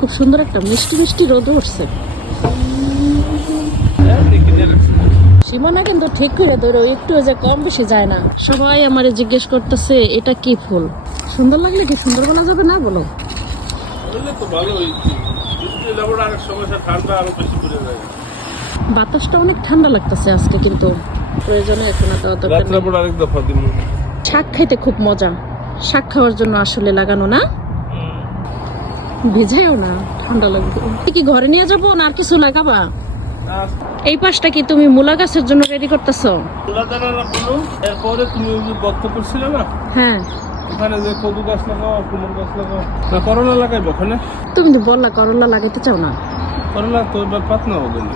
খুব সুন্দর একটা মিষ্টি মিষ্টি রোদ উঠছে। সীমানা কিন্তু ঠিক করে ধরো একটু যে কম বেশি যায় না। সবাই আমারে জিজ্ঞেস করতেছে এটা কি ফুল? সুন্দর লাগলে কি সুন্দর বলা যাবে না বলো? বাতাসটা অনেক ঠান্ডা লাগতেছে আজকে কিন্তু। প্রয়োজনে এখন শাক খাইতে খুব মজা। শাক খাওয়ার জন্য আসলে লাগানো না। ভিজাইও না ঠান্ডা লাগবে। কি ঘরে নিয়ে যাব না আর কিছু লাগাবা? এই পাশটা কি তুমি মূলা গাছের জন্য রেডি করতেছো? তুলা দানা এরপরে তুমি যে করছিলে না? হ্যাঁ। ওখানে যে কদু গাছ লাগাও কুমড় গাছ লাগাও। না করলা লাগাইবো ওখানে? তুমি তো বললা করলা লাগাইতে চাও না। করলা তো এবার পাত না হবে না।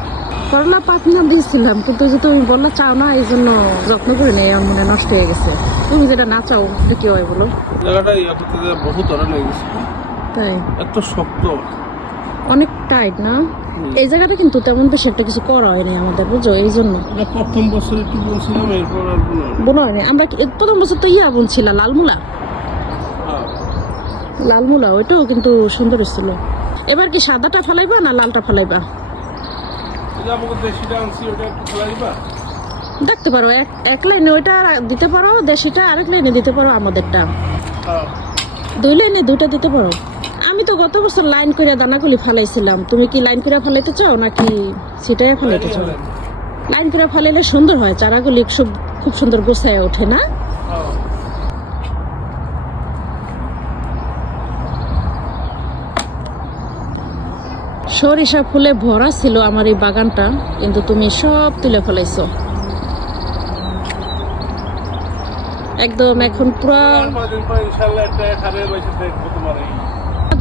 করলা পাতনা দিয়েছিলাম কিন্তু যে তুমি বললা চাও না এই জন্য যত্ন করে নেই আমার মনে নষ্ট হয়ে গেছে। তুমি যেটা না চাও এটা কি হয় বলো? জায়গাটা ইয়া করতে যে বহু ধরনের হয়ে গেছে। তাই? এত শক্ত অনেক টাইট না? এই জায়গাটা কিন্তু তেমন বেশি একটা কিছু করা হয়নি আমাদের বুঝো এই জন্য। প্রথম বছর একটু বলছিলাম এরপর আর বোনা হয়নি। আমরা কি- প্রথম বছর তো ইয়া বুনছিলাম লালমুলা? হ্যাঁ। লালমুলা ওইটাও কিন্তু সুন্দর ছিল। এবার কি সাদাটা ফেলাইবা না লালটা ফেলাইবা? দেখতে পারো এক এক লাইনে ওইটা দিতে পারো দেশিটা আরেক লাইনে দিতে পারো আমাদেরটা। হ্যাঁ। দুই লাইনে দুইটা দিতে পারো। আমি তো গত বছর লাইন করে দানাগুলি ফালাইছিলাম। তুমি কি লাইন করে ফালাইতে চাও নাকি সেটাই ফালাইতে চাও? লাইন করে ফালাইলে সুন্দর হয়, চারাগুলি খুব খুব সুন্দর গোছায় ওঠে না। সরিষা ফুলে ভরা ছিল আমার এই বাগানটা, কিন্তু তুমি সব তুলে ফেলাইছ। একদম এখন পুরা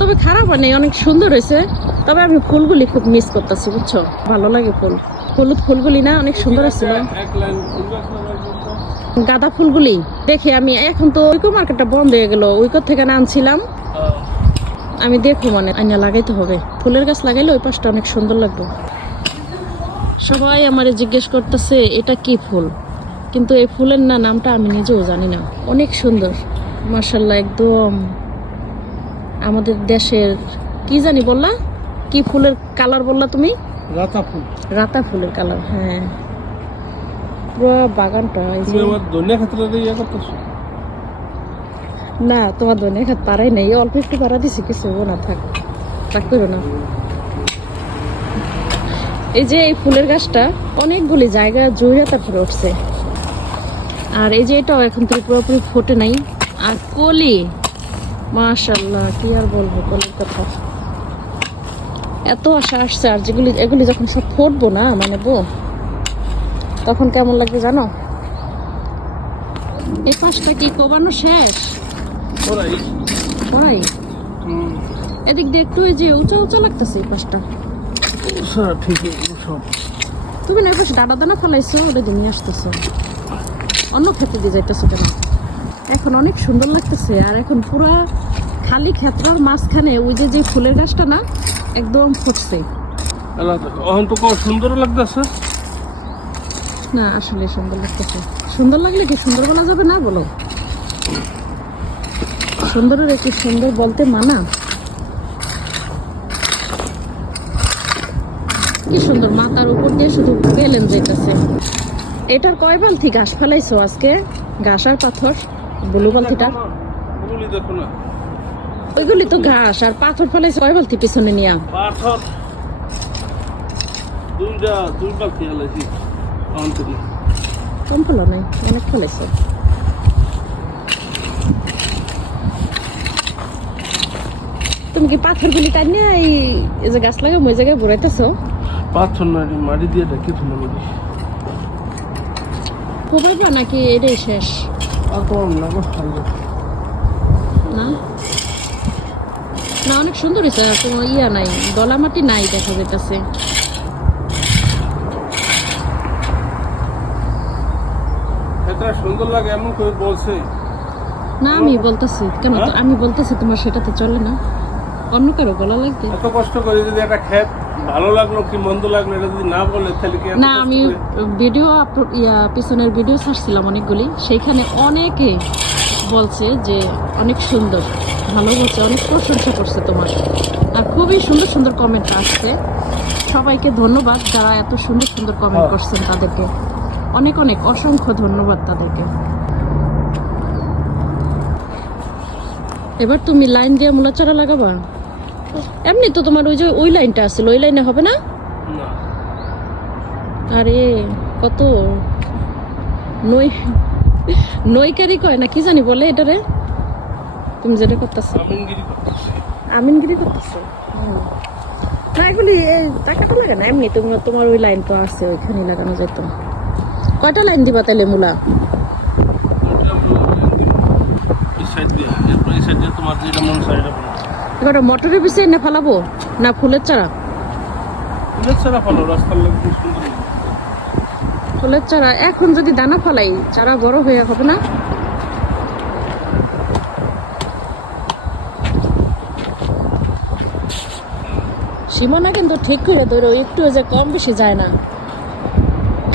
তবে খারাপ হয় অনেক সুন্দর হয়েছে। তবে আমি ফুলগুলি খুব মিস করতেছি, বুঝছ? ভালো লাগে ফুল। হলুদ ফুলগুলি না, অনেক সুন্দর তো। গাঁদা ফুলগুলি, দেখে আমি, এখন তো উইকো মার্কেটটা বন্ধ হয়ে গেল। উইকো থেকে আনছিলাম। আমি দেখব মানে আইনা লাগাইতে হবে। ফুলের গাছ লাগাইলে ওই পাশটা অনেক সুন্দর লাগবে। সবাই আমারে জিজ্ঞেস করতেছে, এটা কি ফুল? কিন্তু এই ফুলের না নামটা আমি নিজেও জানি না। অনেক সুন্দর। মার্শাল্লাহ একদম। আমাদের দেশের কি জানি বললা? কি ফুলের কালার বললা তুমি? রাতা ফুল। রাতা ফুলের কালার হ্যাঁ। পুরো বাগানটা এই যে তুমি আমার ধনিয়া ক্ষেত্রে ইয়ে করতেছো। না তোমার ধনিয়া খাত পারাই নেই। অল্প একটু পারা দিছি কিছু না থাক। রাগ করো না। এই যে এই ফুলের গাছটা অনেকগুলি জায়গা জুড়ে তারপরে উঠছে। আর এই যে এটাও এখন তো পুরোপুরি ফোটে নাই। আর কলি মাশাল্লাহ কি আর বলব কলির কথা এত আশা আসছে আর যেগুলি এগুলি যখন সব ফুটবো না মানে বো তখন কেমন লাগবে জানো? এই পাশটা কি কোবানো শেষ? ওরাই এদিক দিয়ে একটু ওই যে উঁচা উঁচা লাগতেছে এই পাশটা। তুমি না এই পাশে দানা দানা ফেলাইছো ওটা দিয়ে নিয়ে আসতেছো। অন্য ক্ষেত্রে দিয়ে যাইতেছো কেন? এখন অনেক সুন্দর লাগতেছে। আর এখন পুরা খালি ক্ষেত্রার মাঝখানে ওই যে যে ফুলের গাছটা না একদম ফুটছে। এখন তো সুন্দর লাগতেছে। না আসলে সুন্দর লাগতেছে। সুন্দর লাগলে কি সুন্দর বলা যাবে না বলো? সুন্দরের কি সুন্দর বলতে মানা। কি সুন্দর মাথার উপর দিয়ে শুধু পেলেন যাইতেছে। এটার কয় বালতি ঘাস ফেলাইছো আজকে? ঘাস আর পাথর? ব্লু বালতিটা না। ওইগুলি তো ঘাস আর পাথর ফেলাইছো কয় বালতি পিছনে নিয়া? পাথর। দুইটা দুই বালতি হালাইছি অন্তরি কম ফেলা নাই অনেক ফেলাইছো। তুমি কি পাথরগুলি টাইনে এই এই যে গাছ লাগাবো ওই জায়গায় ঘুরাইতেছো পাথর না রে, মাটি দিয়ে নিবি কোবাইবা নাকি এটাই শেষ? না? না অনেক সুন্দর হয়েছে আর কোনো ইয়া নাই দলা মাটি নাই দেখা যাইতেছে। এটা সুন্দর লাগে এমন করে বলছে। না আমি বলতেছি কেন? তো আমি বলতেছি তোমার সেটাতে চলে না। অন্য কারও গলা লাগবে। এত কষ্ট করে যদি একটা খেত ভালো লাগল কি মন্দ লাগল এটা যদি না বলে তাহলে কি না আমি? ভিডিও পিছনের ভিডিও ছাড়ছিলাম অনেকগুলি। সেইখানে অনেকে বলছে যে অনেক সুন্দর। ভালো বলছে অনেক প্রশংসা করছে তোমার। আর খুবই সুন্দর সুন্দর কমেন্ট আসছে। সবাইকে ধন্যবাদ যারা এত সুন্দর সুন্দর কমেন্ট করছেন তাদেরকে। অনেক অনেক অসংখ্য ধন্যবাদ তাদেরকে। এবার তুমি লাইন দিয়ে মূলা চারা লাগাবা? এমনি তো তোমার ওই যে ওই লাইনটা আছে ওই লাইনে হবে না? আরে কত নই নইকারি কয় না কি জানি বলে এটারে? তুমি যেটা করতেছো। আমিনগিরি করতেছে। না এগুলি এই টাকাটা লাগে না এমনি তুমি তোমার ওই লাইন তো আছে ওইখানে লাগানো যেত। কয়টা লাইন দিবা তাহলে মূলা? তোমার যেটা মন সাইডে এবার মটরের পিছে এনে ফেলাবো? না ফুলের চারা? ফুলের ফলো রাস্তার লোক ফুলের চারা এখন যদি দানা ফেলাই চারা বড় হয়ে হবে না? সীমানা কিন্তু ঠিক করে ধরো একটু যে কম বেশি যায় না।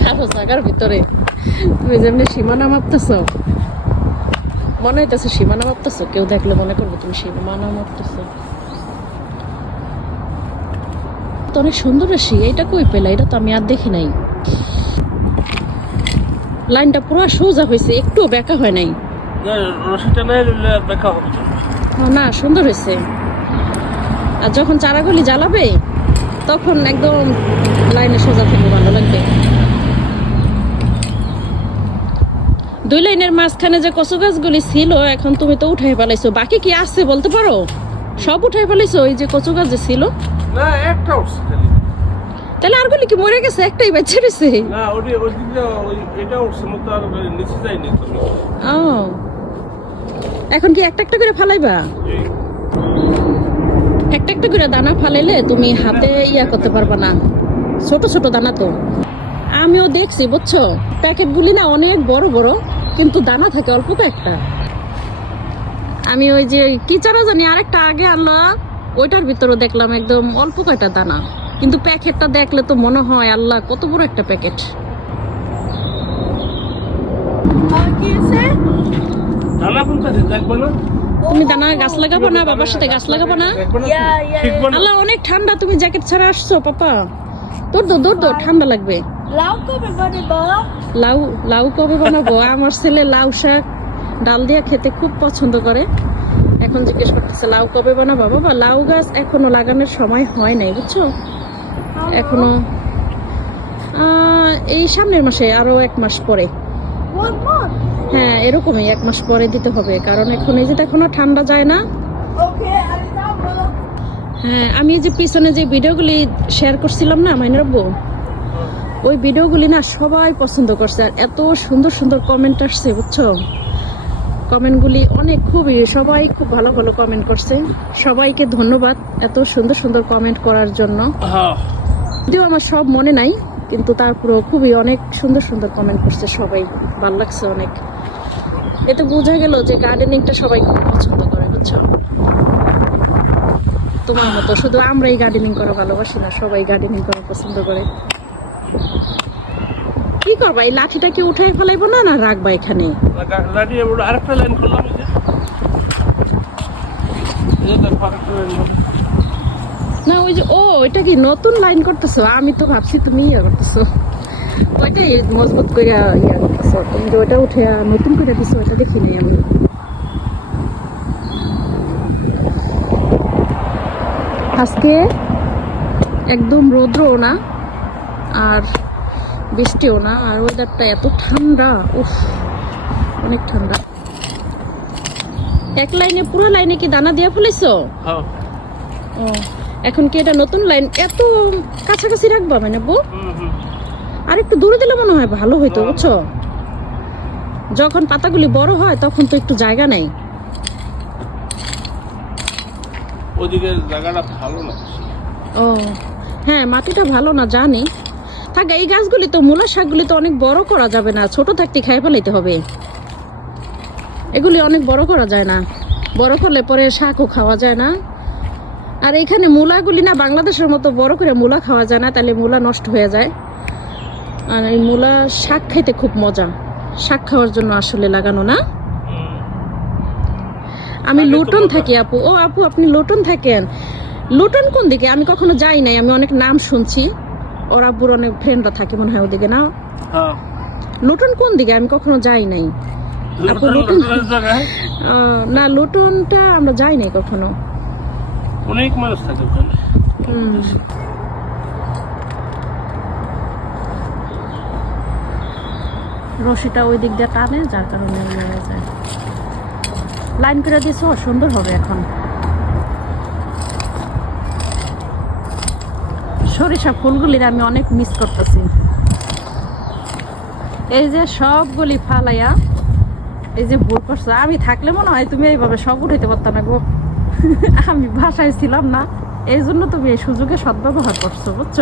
কারও জায়গার ভিতরে। তুমি যেমনি সীমানা মাপতেছ মনে হইতেছে সীমানা মাপতেছ কেউ দেখলে মনে করবে তুমি সীমানা মাপতেছ তো অনেক সুন্দর রাশি এটা কই পেলা? এটা তো আমি আর দেখি নাই। লাইনটা পুরো সোজা হয়েছে একটু বেঁকা হয় নাই। না রশিটা নাই লইলে হবে না। সুন্দর হয়েছে আর যখন চারাগুলি জ্বালাবে তখন একদম লাইনে সোজা থেকে ভালো লাগবে। দুই লাইনের মাঝখানে যে কচু গাছগুলি ছিল এখন তুমি তো উঠাই ফেলাইছো। বাকি কি আছে বলতে পারো? সব উঠাই ফেলাইছো ওই যে কচু গাছ যে ছিল? না একটা উঠছে খালি। তাহলে আরগুলি কি মরে গেছে? একটাই বাচ্চা রয়েছে না ওই ওই এটা উঠছে মতো আর নিচে যায়নি ও। এখন কি একটা একটা করে ফালাইবা? একটা একটা করে দানা ফালাইলে তুমি হাতে ইয়া করতে পারবা না। ছোট ছোট দানা তো। আমিও দেখছি বুঝছ? প্যাকেটগুলি না অনেক বড় বড়। কিন্তু দানা থাকে অল্প কয়েকটা। আমি ওই যে কি চারা জানি আরেকটা আগে আনলো ওইটার ভিতরে দেখলাম একদম অল্প কয়টা দানা। কিন্তু প্যাকেটটা দেখলে তো মনে হয় আল্লাহ কত বড় একটা প্যাকেট। দানা কোনটা দেখবে না? তুমি দানা গাছ লাগাবো না বাবার সাথে গাছ লাগাবো না? আল্লাহ অনেক ঠান্ডা তুমি জ্যাকেট ছাড়া আসছো পাপা। দৌড় দৌড় দৌড় দৌড় ঠান্ডা লাগবে। লাউ লাউ কবে বানাবো আমার ছেলে লাউ শাক ডাল দিয়ে খেতে খুব পছন্দ করে। এখন জিজ্ঞেস করতেছে, লাউ কবে বানাবো? বাবা, লাউ গাছ এখনও লাগানোর সময় হয় নাই, বুঝছ? এখনও এই সামনের মাসে আরও এক মাস পরে। হ্যাঁ এরকমই এক মাস পরে দিতে হবে, কারণ এখন এই যে এখনও ঠান্ডা যায় না. হ্যাঁ আমি যে পিছনে যে ভিডিওগুলি শেয়ার করছিলাম না মাইনারব্বু ওই ভিডিওগুলি না সবাই পছন্দ করছে আর এত সুন্দর সুন্দর কমেন্ট আসছে বুঝছ? কমেন্টগুলি অনেক খুবই সবাই খুব ভালো ভালো কমেন্ট করছে। সবাইকে ধন্যবাদ এত সুন্দর সুন্দর কমেন্ট করার জন্য। হ্যাঁ। যদিও আমার সব মনে নাই কিন্তু তারপরেও খুবই অনেক সুন্দর সুন্দর কমেন্ট করছে সবাই। ভালো লাগছে অনেক। এতে বোঝা গেল যে গার্ডেনিংটা সবাই খুব পছন্দ করে বুঝছ? তোমার মতো শুধু আমরাই গার্ডেনিং করা ভালোবাসি না সবাই গার্ডেনিং করা পছন্দ করে। কি করবা? এই লাঠিটা কি উঠাই ফেলাইবো না না রাখবা এখানে। না, ওই যে, ও, এটা কি নতুন লাইন করতেছো? আমি তো ভাবছি তুমি ইয়ে করতেছো। ওইটাই মজবুত করে ইয়ে করতেছো। তুমি ওইটা উঠে নতুন করে দিছো ওটা দেখি নাই আমি। আজকে একদম রৌদ্রও না। আর বৃষ্টিও না আর ওয়েদারটা এত ঠান্ডা উফ অনেক ঠান্ডা। এক লাইনে পুরো লাইনে কি দানা দিয়ে ফেলেছো? হ্যাঁ। ও এখন কি এটা নতুন লাইন? এত কাছাকাছি রাখবা মানে বউ? আর একটু দূরে দিলে মনে হয় ভালো হইতো বুঝছ? যখন পাতাগুলি বড় হয় তখন তো একটু জায়গা নেই। ওদিকে জায়গাটা ভালো না। ও হ্যাঁ মাটিটা ভালো না জানি। থাক এই গাছগুলি তো মূলা শাকগুলি তো অনেক বড় করা যাবে না ছোট থাকতে খাই ফেলাইতে হবে। এগুলি অনেক বড় করা যায় না বড় করলে পরে শাকও খাওয়া যায় না। আর এখানে মূলাগুলি না বাংলাদেশের মতো বড় করে মূলা খাওয়া যায় না তাহলে মূলা নষ্ট হয়ে যায়। আর এই মূলা শাক খাইতে খুব মজা শাক খাওয়ার জন্য আসলে লাগানো না। আমি লোটন থাকি আপু ও আপু আপনি লোটন থাকেন। লুটন কোন দিকে? আমি কখনো যাই নাই আমি অনেক নাম শুনছি। ওর আব্বুর অনেক ফ্রেন্ডরা থাকে মনে হয় ওদিকে না? হ্যাঁ। লুটন কোন দিকে? আমি কখনো যাই নাই। না লুটনটা আমরা যাই নাই কখনো। অনেক মানুষ থাকে ওখানে। রশিটা ওই দিক দিয়ে টানে যার কারণে যায়। লাইন করে দিয়েছ সুন্দর হবে এখন। সরিষা ফুলগুলির আমি অনেক মিস করতেছি। এই যে সবগুলি ফালাইয়া এই যে ভুল করছ, আমি থাকলে মনে হয় তুমি এইভাবে সব উঠাইতে পারতাম না গো। আমি বাসায় ছিলাম না, এই জন্য তুমি এই সুযোগে সদ্ব্যবহার করছ, বুঝছ?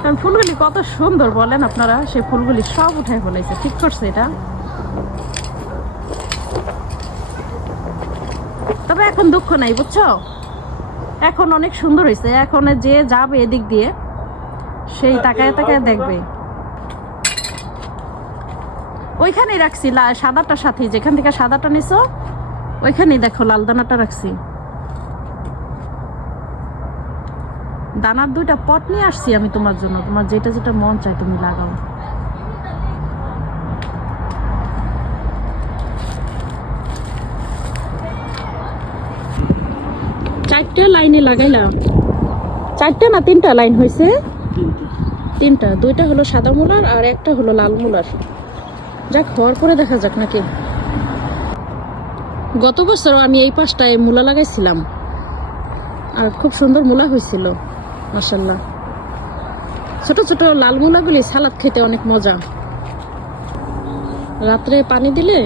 কারণ ফুলগুলি কত সুন্দর বলেন আপনারা, সেই ফুলগুলি সব উঠাই ফেলাইছে, ঠিক করছে এটা? তবে এখন দুঃখ নাই, বুঝছ? এখন অনেক সুন্দর হয়েছে এখন যে যাবে এদিক দিয়ে সেই তাকায় তাকায় দেখবে। ওইখানেই রাখছি সাদাটার সাথে যেখান থেকে সাদাটা নিছো ওইখানেই দেখো লাল দানাটা রাখছি। দানার দুইটা পট নিয়ে আসছি আমি তোমার জন্য। তোমার যেটা যেটা মন চায় তুমি লাগাও। চারটা লাইনে লাগাইলাম। চারটা না তিনটা লাইন হয়েছে তিনটা। দুইটা হলো সাদা মুলার আর একটা হলো লাল মুলার। যাক, হওয়ার পরে দেখা যাক নাকি। গত বছর আমি এই পাশটায় মূলা লাগাইছিলাম। আর খুব সুন্দর মূলা হয়েছিল মাসাল্লাহ ছোট ছোট লাল মূলাগুলি সালাদ খেতে অনেক মজা। রাত্রে পানি দিলে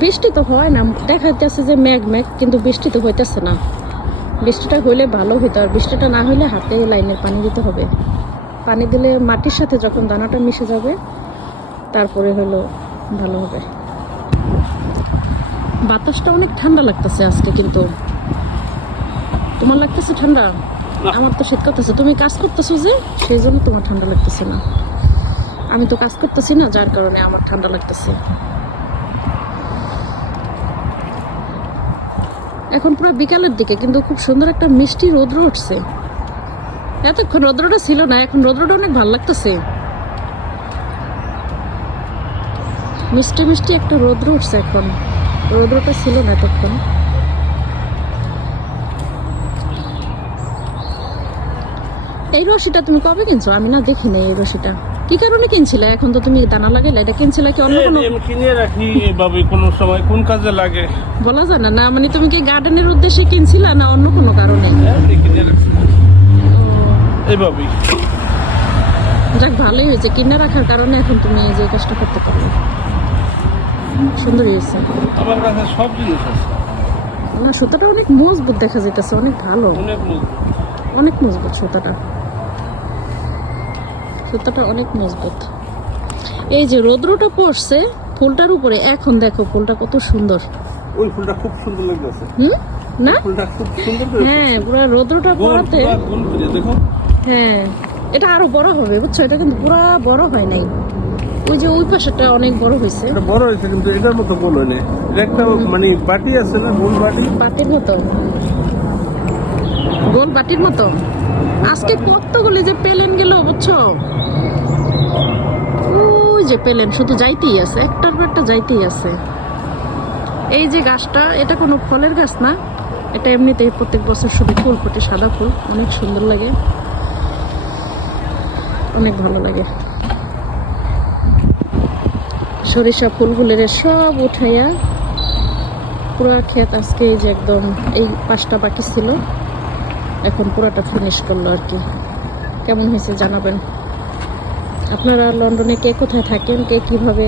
বৃষ্টি তো হয় না, দেখা যাচ্ছে যে মেঘ মেঘ কিন্তু বৃষ্টি তো হইতেছে না। বৃষ্টিটা হইলে ভালো হইতো আর বৃষ্টিটা না হলে হাতে লাইনের পানি দিতে হবে। পানি দিলে মাটির সাথে যখন দানাটা মিশে যাবে তারপরে হলো ভালো হবে। বাতাসটা অনেক ঠান্ডা লাগতেছে আজকে কিন্তু। তোমার লাগতেছে ঠান্ডা? আমার তো শীত করতেছে। তুমি কাজ করতেছো যে সেই জন্য তোমার ঠান্ডা লাগতেছে না। আমি তো কাজ করতেছি না যার কারণে আমার ঠান্ডা লাগতেছে। এখন পুরো বিকালের দিকে, কিন্তু খুব সুন্দর একটা মিষ্টি রৌদ্র উঠছে। এতক্ষণ রৌদ্রটা ছিল না, এখন রৌদ্রটা অনেক ভালো লাগতেছে। মিষ্টি মিষ্টি একটা রৌদ্র উঠছে এখন। রৌদ্রটা ছিল না এতক্ষণ। এই রশিটা তুমি কবে কিনছো? আমি না দেখিনি এই রশিটা। কি কারণে কিনছিলে? এখন তো তুমি দানা লাগাইলে এটা কিনছিলে কি অন্য কোনো আমি কিনে রাখি কোনো সময়। কোন কাজে লাগে? বলা যায় না। না মানে তুমি কি গার্ডেনের উদ্দেশ্যে কিনছিলা না অন্য কোনো কারণে? এমনি কিনে রাখছি। এইভাবেই যাক ভালোই হয়েছে। কিনে রাখার কারণে এখন তুমি এই যে কাজটা করতে পারলে। সুন্দর হয়েছে। আমার কাছে সব জিনিস আছে। না সুতাটা অনেক মজবুত দেখা যাইতেছে অনেক ভালো। অনেক মজবুত। অনেক মজবুত সুতাটা। সুতাটা অনেক মজবুত। এই যে রৌদ্রটা পড়ছে ফুলটার উপরে এখন দেখো ফুলটা কত সুন্দর। ওই ফুলটা খুব সুন্দর লাগতেছে। হুম? না? ফুলটা খুব সুন্দর হ্যাঁ পুরো রৌদ্রটা পড়াতে দেখো। হ্যাঁ এটা আরও বড় হবে বুঝছ? এটা কিন্তু পুরা বড় হয় নাই। ওই যে ওই পাশেটা অনেক বড় হয়েছে। এটা বড় হয়েছে কিন্তু এটার মতো গোল হয়নি। এটা একটা মানে বাটি আছে না গোল বাটি? বাটির মতো। গোল বাটির মতো? আজকে কতগুলি যে পেলেন গেল, বুঝছ? ওই যে পেলেন, শুধু যাইতেই আছে, একটার পর একটা যাইতেই আছে। এই যে গাছটা, এটা কোনো ফলের গাছ না, এটা এমনিতেই প্রত্যেক বছর শুধু ফুল ফোটে, সাদা ফুল, অনেক সুন্দর লাগে। অনেক ভালো লাগে। সরিষা ফুলগুলোর সব উঠাইয়া পুরা ক্ষেত আজকে এই যে একদম এই পাঁচটা বাকি ছিল। এখন পুরাটা ফিনিশ করল আর কি। কেমন হয়েছে জানাবেন? আপনারা লন্ডনে কে কোথায় থাকেন কে কীভাবে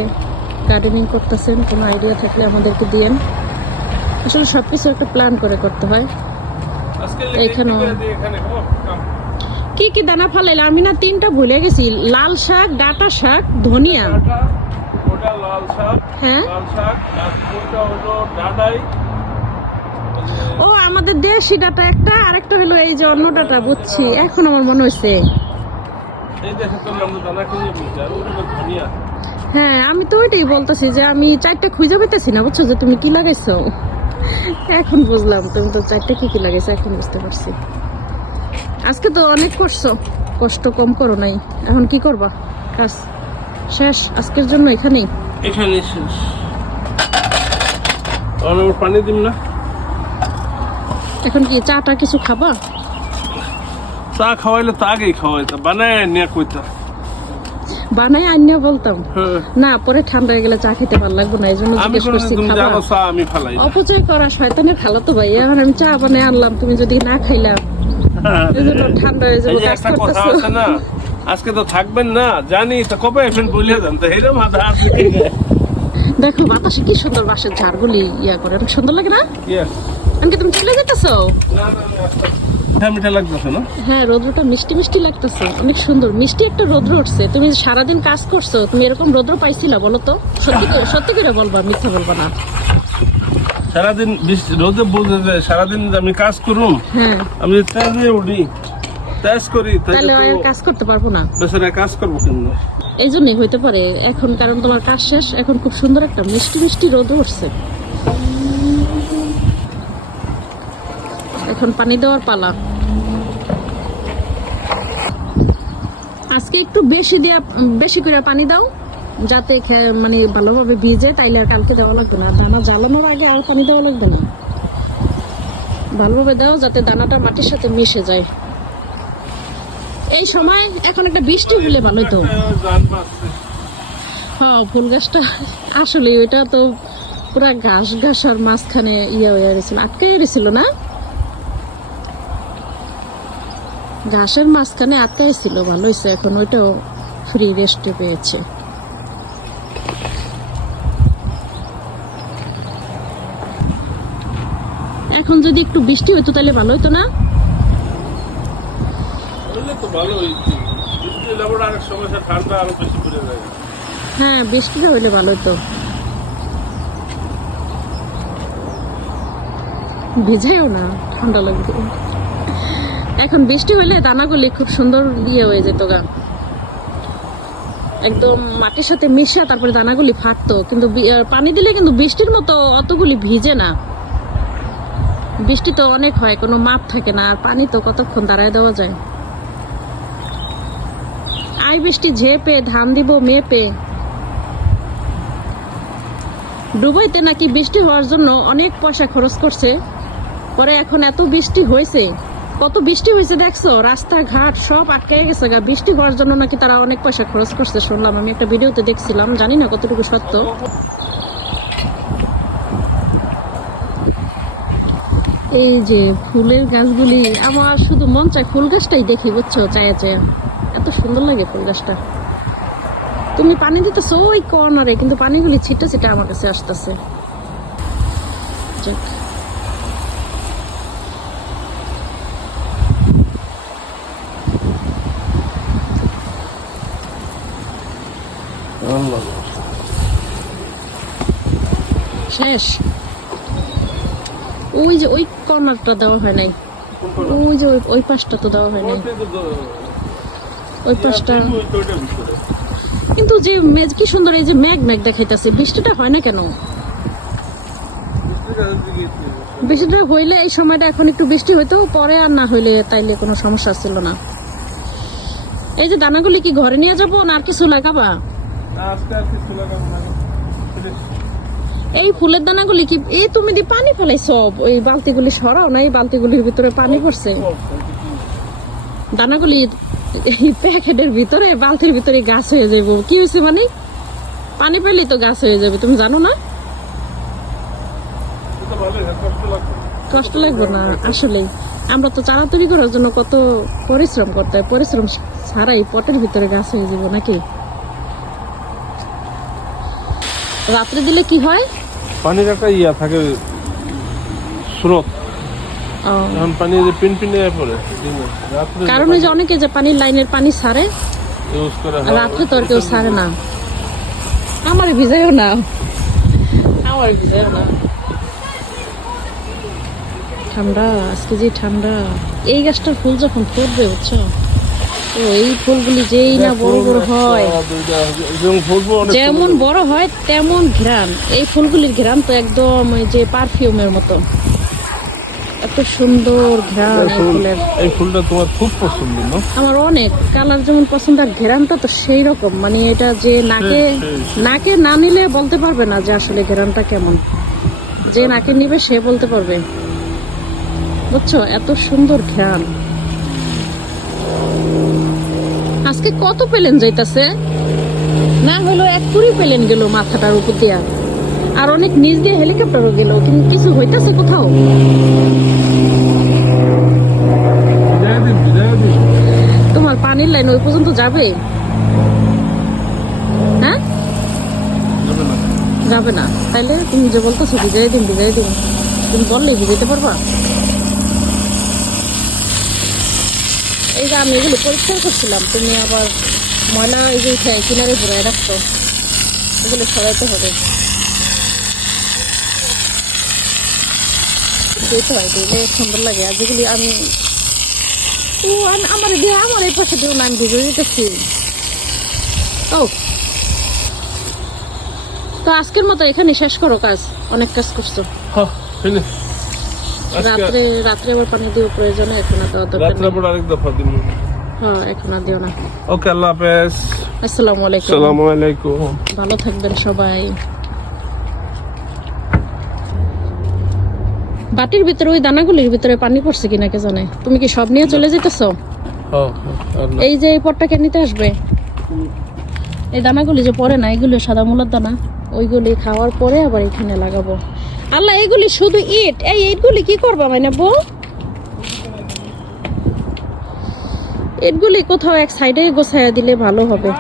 গার্ডেনিং করতেছেন কোনো আইডিয়া থাকলে আমাদেরকে দিয়েন। আসলে সব কিছু একটা প্ল্যান করে করতে হয়। এইখানেও। কি কি দানা ফালাইলে? আমি না তিনটা ভুলে গেছি। লাল শাক ডাটা শাক ধনিয়া। হ্যাঁ লাল শাক আর ফুলটা হলো ডাডাই ও আমাদের দেশি ডাটা একটা আরেকটা হলো এই যে অন্য ডাটা বুঝছি। এখন আমার মনে হয়েছে হ্যাঁ আমি তো ওইটাই বলতেছি যে আমি চারটা খুঁজে পেতেছি না বুঝছ? যে তুমি কি লাগাইছো? এখন বুঝলাম তুমি তো চারটে কি কি লাগাইছো এখন বুঝতে পারছি। আজকে তো অনেক করছ কষ্ট কম করো নাই। এখন কি করবা? কাজ শেষ? আজকের জন্য এখানেই? এখানে শেষ। পানি দিম না? এখন কি চাটা কিছু খাবা? চা খাওয়াইলে তো আগেই খাওয়াইতা বানায় নিয়ে কইতা বানাই আনিয়া বলতাম। হ্যাঁ। না পরে ঠান্ডা হয়ে গেলে চা খেতে ভালো লাগবে না এই জন্য জিজ্ঞেস করছি চা অপচয় করা শয়তানের খালা তো ভাই এখন আমি চা বানাই আনলাম তুমি যদি না খাইলাম এই জন্য ঠান্ডা হয়ে এই কাজ করতেছো। না আজকে তো থাকবেন না জানি তো কবে এফেন বলিয়ে যান তো এরকম দেখো। বাতাসে কি সুন্দর বাসের ঝাড়গুলি ইয়া করে অনেক সুন্দর লাগে না? আমাকে তুমি চলে যেতেছো? মিঠা মিঠা লাগতেছে না? হ্যাঁ রৌদ্রটা মিষ্টি মিষ্টি লাগতেছে। অনেক সুন্দর। মিষ্টি একটা রৌদ্র উঠছে। তুমি সারাদিন কাজ করছ তুমি এরকম রৌদ্র পাইছিলা বলো তো? সত্যি সত্যি করে বলবা মিথ্যা বলবা না। সারাদিন রোদে বলতে সারাদিন আমি কাজ করুম হ্যাঁ। আমি তেজে উঠি। তেজ করি তাহলে তাহলে আর কাজ করতে পারব না। বেচারা কাজ করব এই জন্যই হইতে পারে। এখন কারণ তোমার কাজ শেষ এখন খুব সুন্দর একটা মিষ্টি মিষ্টি রোদ উঠছে। এখন পানি দেওয়ার পালা। আজকে একটু বেশি দিয়া বেশি করে পানি দাও, যাতে মানে ভালোভাবে ভিজে তাইলে আর কালকে দেওয়া লাগবে না। দানা জ্বালানোর আগে আর পানি দেওয়া লাগবে না। ভালোভাবে দাও যাতে দানাটা মাটির সাথে মিশে যায়। এই সময় এখন একটা বৃষ্টি হলে ভালোই তো হ্যাঁ ফুল গাছটা আসলে ওইটা তো পুরা ঘাস ঘাস আর মাঝখানে ইয়ে হয়ে গেছিল আটকে গেছিল না? ঘাসের মাঝখানে আটকাই ছিল ভালো হয়েছে এখন ওইটাও ফ্রি রেস্টে পেয়েছে। এখন যদি একটু বৃষ্টি হতো তাহলে ভালো হতো না? হ্যাঁ বৃষ্টিটা হইলে ভালো হতো ভিজাইও না ঠান্ডা লাগবে। এখন বৃষ্টি হইলে দানাগুলি খুব সুন্দর ইয়ে হয়ে যেত গা। একদম মাটির সাথে মিশা তারপরে দানাগুলি ফাটতো। কিন্তু পানি দিলে কিন্তু বৃষ্টির মতো অতগুলি ভিজে না। বৃষ্টি তো অনেক হয়, কোনো মাপ থাকে না, আর পানি তো কতক্ষণ দাঁড়ায় দেওয়া যায়। আই বৃষ্টি ঝেপে, ধান দিব মেপে। দুবাইতে নাকি বৃষ্টি হওয়ার জন্য অনেক পয়সা খরচ করছে, পরে এখন এত বৃষ্টি হয়েছে। কত বৃষ্টি হয়েছে দেখছ? রাস্তাঘাট সব আটকে গেছে গা। বৃষ্টি হওয়ার জন্য নাকি তারা অনেক পয়সা খরচ করছে, শুনলাম। আমি একটা ভিডিওতে দেখছিলাম, জানি না কতটুকু সত্য। এই যে ফুলের গাছগুলি, আমার শুধু মন চায় ফুল গাছটাই দেখি, বুঝছ, চায়া চায়া। এত সুন্দর লাগে ফুল গাছটা। তুমি পানি দিতেছো ওই কর্নারে কিন্তু পানিগুলি ছিটে ছিটে আমার কাছে আসতেছে। যাক। শেষ। ওই যে ওই কর্নারটা দেওয়া হয় নাই। ওই যে ওই- পাশটা তো দেওয়া হয় নাই। ওই পাশটা কিন্তু যে মেজ কি সুন্দর এই যে মেঘ মেঘ দেখাইতেছে। বৃষ্টিটা হয় না কেন? বৃষ্টিটা হইলে এই সময়টা এখন একটু বৃষ্টি হইতো, পরে আর না হইলে তাইলে কোনো সমস্যা ছিল না। এই যে দানাগুলি কি ঘরে নিয়ে যাব না আর কিছু লাগাবা? লাগাবো না। এই ফুলের দানাগুলি কি এই তুমি দি পানি ফেলাইছো ওই বালতিগুলি সরাও না, এই বালতিগুলির ভিতরে পানি পড়ছে? দানাগুলি প্যাকেটের ভিতরে, বালতির ভিতরে গাছ হয়ে যাইব। কি হয়েছে মানে? পানি পেলেই তো গাছ হয়ে যাবে, তুমি জানো না? কষ্ট লাগবে না, আসলেই। আমরা তো চারা তৈরি করার জন্য কত পরিশ্রম করতে হয়। পরিশ্রম ছাড়াই পটের ভিতরে গাছ হয়ে যাব নাকি? রাত্রে দিলে কি হয়? পানির একটা ইয়া থাকে স্রোত। এখন পানি যে পিন পিনে পড়ে কারণ যে অনেকে যে পানির লাইনের পানি ছাড়ে রাত্রে তো আর কেউ ছাড়ে না। আমার ভিজাইও না। আমার ভিজাইও না। ঠান্ডা আজকে যে ঠান্ডা। এই গাছটার ফুল যখন ফুটবে বুঝছ? এই ফুলগুলি যেই না বড় বড় হয়। যেমন বড় হয় তেমন ঘ্রাণ। এই ফুলগুলির ঘ্রাণ তো একদম যে পারফিউমের মতো। এত সুন্দর ঘ্রাণ এই এই ফুলের। এই ফুলটা তোমার খুব পছন্দ না? আমার অনেক। কালার যেমন পছন্দ আর ঘেরানটা তো সেই রকম। মানে এটা যে নাকে। নাকে না নিলে বলতে পারবে না যে আসলে ঘেরানটা কেমন। যে নাকে নিবে সে বলতে পারবে। বুঝছ? এত সুন্দর ঘ্রাণ। আজকে কত পেলেন যাইতাছে? না হলো এক কুড়ি পেলেন গেল মাথাটার উপর দিয়া। আর অনেক নিচ দিয়ে হেলিকপ্টারও গেল কিন্তু কিছু হইতাছে কোথাও? তোমার পানির লাইন ওই পর্যন্ত যাবে? হ্যাঁ? যাবে না। তাইলে তুমি যে বলতেছো বিজয় দিন বিজয় দিন। তুমি বললে বুঝাইতে পারবা? এই যে আমি এগুলো পরিষ্কার করছিলাম, তুমি আবার ময়লা এই যে উঠে কিনারে ঘুরে রাখতো এগুলো সরাইতে হবে। সুন্দর লাগে। আর যেগুলি আমি ও আমার দিয়ে আমার এই পাশে দিও না আমি ভিজে দিতেছি। ও। তো আজকের মতো এখানে শেষ করো কাজ, অনেক কাজ করছ। হ্যাঁ রাত্রে রাত্রে আবার পানি দিও প্রয়োজনে এখন আর দরকার রাত্রে। পর আরেক দফা হ্যাঁ এখন আর দিও না। ওকে আল্লাহ হাফেজ। আসসালামু আলাইকুম। আসসালামু আলাইকুম। ভালো থাকবেন সবাই। বাটির ভিতরে ওই দানাগুলির ভিতরে পানি পড়ছে কিনা কে জানে? তুমি কি সব নিয়ে চলে যেতেছো। এই যে এই পটটাকে নিতে আসবে? এই দানাগুলি যে পড়ে না এগুলো সাদা মূলার দানা। ওইগুলি খাওয়ার পরে আবার এখানে লাগাবো। আল্লাহ, এগুলি শুধু ইট। এই ইটগুলি কি করবা মানে বউ? ইটগুলি কোথাও এক সাইডে গোছাইয়া দিলে ভালো হবে।